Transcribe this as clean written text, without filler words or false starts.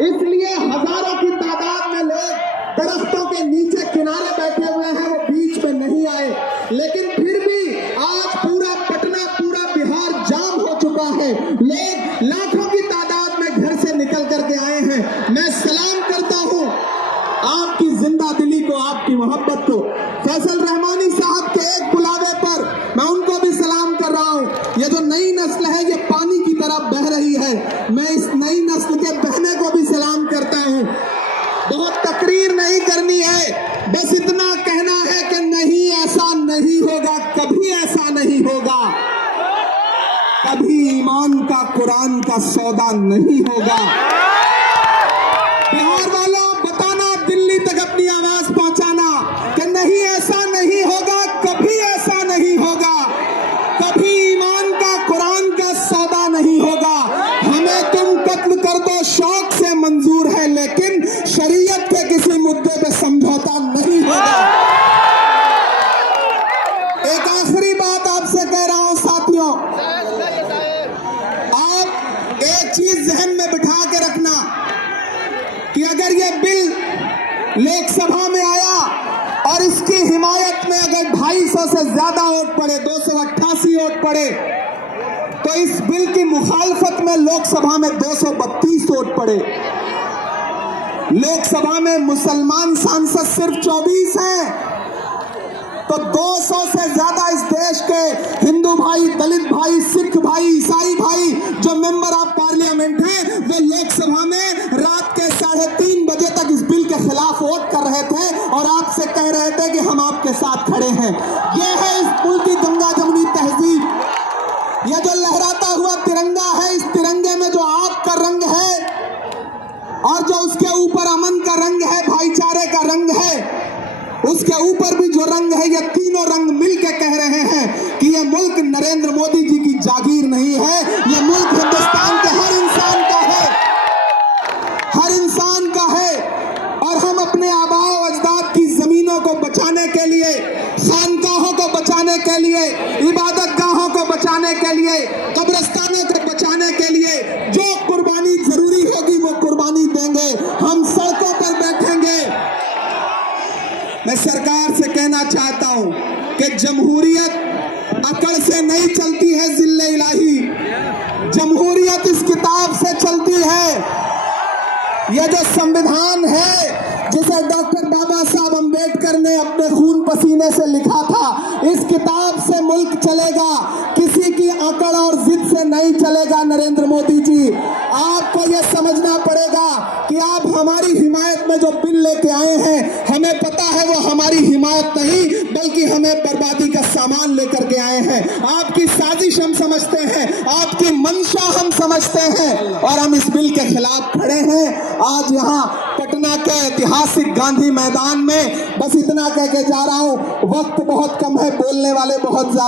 इसलिए हजारों की तादाद में लोग दरख्तों के नीचे किनारे बैठे हुए हैं, वो बीच में नहीं आए। लेकिन फिर भी आज पूरा पटना, पूरा बिहार जाम हो चुका है। लोग लाखों की तादाद में घर से निकल करके आए हैं। मैं सलाम करता हूं आपकी जिंदा दिली को, आपकी मोहब्बत को। फैसल रहमानी साहब के एक बुलावे पर मैं उनको भी सलाम कर रहा हूं। ये जो नई नस्ल है ये पानी की तरफ बह रही है, मैं इस नई नस्ल के बहने को भी सलाम करता हूं। बहुत तकरीर नहीं करनी है, बस इतना कहना है कि नहीं, ऐसा नहीं होगा, कभी ऐसा नहीं होगा, कभी ईमान का कुरान का सौदा नहीं होगा। बिहार वालों बताना, दिल्ली तक अपनी आवाज पहुंचाना कि नहीं, ऐसा नहीं होगा, कभी ऐसा नहीं होगा, कभी ईमान का कुरान का सौदा नहीं होगा। हमें तुम कत्ल कर दो शौक से मंजूर है, लेकिन शरीयत के किसी मुद्दे पे समझौता नहीं होगा। एक आखिरी बात आपसे कह रहा हूं साथियों, आप एक चीज जहन में बिठा के रखना कि अगर ये बिल लोकसभा में आया और इसकी हिमायत में अगर 250 से ज्यादा वोट पड़े, 288 वोट पड़े, तो इस बिल की मुखालफत में लोकसभा में 232 वोट पड़े। लोकसभा में मुसलमान सांसद सिर्फ 24 हैं, तो 200 से ज्यादा इस देश के हिंदू भाई, दलित भाई, सिख भाई, ईसाई भाई जो मेंबर ऑफ पार्लियामेंट हैं, वो लोकसभा में रात के 3:30 बजे तक इस बिल के खिलाफ वोट कर रहे थे और आपसे कह रहे थे कि हम आपके साथ खड़े हैं। यह है इस मुल्क की गंगा जमुनी तहजीब। यह जो लहराता हुआ तिरंगा है, इस तिरंगे में जो आग का रंग है और जो उसके ऊपर अमन का रंग है, भाईचारे का रंग है, उसके ऊपर भी जो रंग है, ये तीनों रंग मिलकर कह रहे हैं कि ये मुल्क नरेंद्र मोदी जी की जागीर नहीं है, ये मुल्क हिंदुस्तान के हर इंसान का है, हर इंसान का है। और हम अपने आबाओ अजदाद की जमीनों को बचाने के लिए, खानकाहों को बचाने के लिए, इबादत गाहों को बचाने के लिए, कब्रिस्तानों को बचाने के लिए जो कुर्बानी जरूरी होगी वो कुर्बानी देंगे। हम सड़कों पर बैठेंगे। मैं सरकार से कहना चाहता हूं कि जमहूरियत अकड़ से नहीं चलती है जिल्ले इलाही, जमहूरियत इस किताब से चलती है। यह जो संविधान है जिसे डॉक्टर बाबा साहब अम्बेडकर ने अपने खून पसीने से लिखा था, इस किताब से मुल्क चलेगा, किसी की अकड़ और जिद से नहीं चलेगा। नरेंद्र मोदी जी, आपको यह समझना पड़ेगा कि आप हमारी हिमायत में जो बिल लेके आए हैं, हमें पता है वो हमारी हिमायत नहीं बल्कि हमें बर्बादी का सामान लेकर के आए हैं। आपकी साजिश हम समझते हैं, आपकी मंशा हम समझते हैं और हम इस बिल के खिलाफ खड़े हैं। आज यहाँ पटना के ऐतिहासिक गांधी मैदान में बस इतना कह के जा रहा हूं, वक्त बहुत कम है, बोलने वाले बहुत ज्यादा।